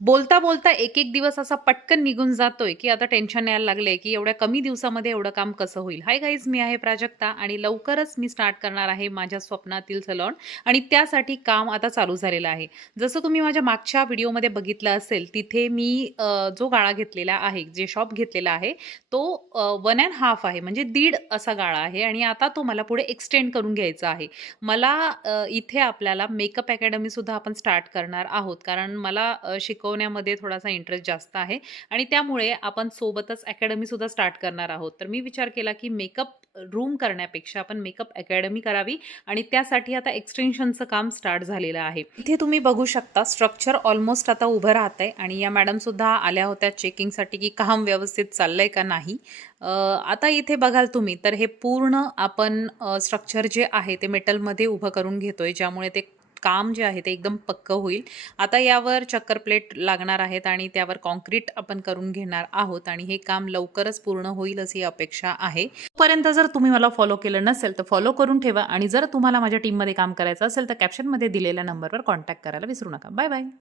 बोलता बोलता एक एक दिवस असा पटकन निघून जातोय की आता टेन्शन यायला लागलंय की एवढ्या कमी दिवसामध्ये एवढं काम कसं होईल. हाय गाईज मी आहे प्राजक्ता आणि लवकरच मी स्टार्ट करणार आहे माझ्या स्वप्नातील सलॉन आणि त्यासाठी काम आता चालू झालेलं आहे. जसं तुम्ही माझ्या मागच्या व्हिडिओमध्ये बघितलं असेल तिथे मी जो गाळा घेतलेला आहे जे शॉप घेतलेला आहे तो वन अँड हाफ आहे. म्हणजे दीड असा गाळा आहे आणि आता तो मला पुढे एक्सटेंड करून घ्यायचा आहे. मला इथे आपल्याला मेकअप अकॅडमीसुद्धा आपण स्टार्ट करणार आहोत. कारण मला शिक शिकवण्यामध्ये थोडासा इंटरेस्ट जास्त आहे. आणि त्यामुळे आपण सोबतच अकॅडमीसुद्धा स्टार्ट करणार आहोत. तर मी विचार केला की मेकअप रूम करण्यापेक्षा आपण मेकअप अकॅडमी करावी आणि त्यासाठी आता एक्सटेन्शनचं काम स्टार्ट झालेलं आहे. इथे तुम्ही बघू शकता स्ट्रक्चर ऑलमोस्ट आता उभं राहत आहे आणि या मॅडमसुद्धा आल्या होत्या चेकिंगसाठी की काम व्यवस्थित चाललंय का नाही. आता इथे बघाल तुम्ही तर हे पूर्ण आपण स्ट्रक्चर जे आहे ते मेटलमध्ये उभं करून घेतोय ज्यामुळे ते काम जे आहे ते एकदम पक्क होईल. आता यावर चक्कर प्लेट लागणार आहेत आणि त्यावर कॉन्क्रीट आपण करून घेणार आहोत आणि हे काम लवकरच पूर्ण होईल अशी अपेक्षा आहे. तोपर्यंत जर तुम्ही मला फॉलो केलं नसेल तर फॉलो करून ठेवा आणि जर तुम्हाला माझ्या टीममध्ये काम करायचं असेल तर कॅप्शनमध्ये दिलेल्या नंबरवर कॉन्टॅक्ट करायला विसरू नका. Bye bye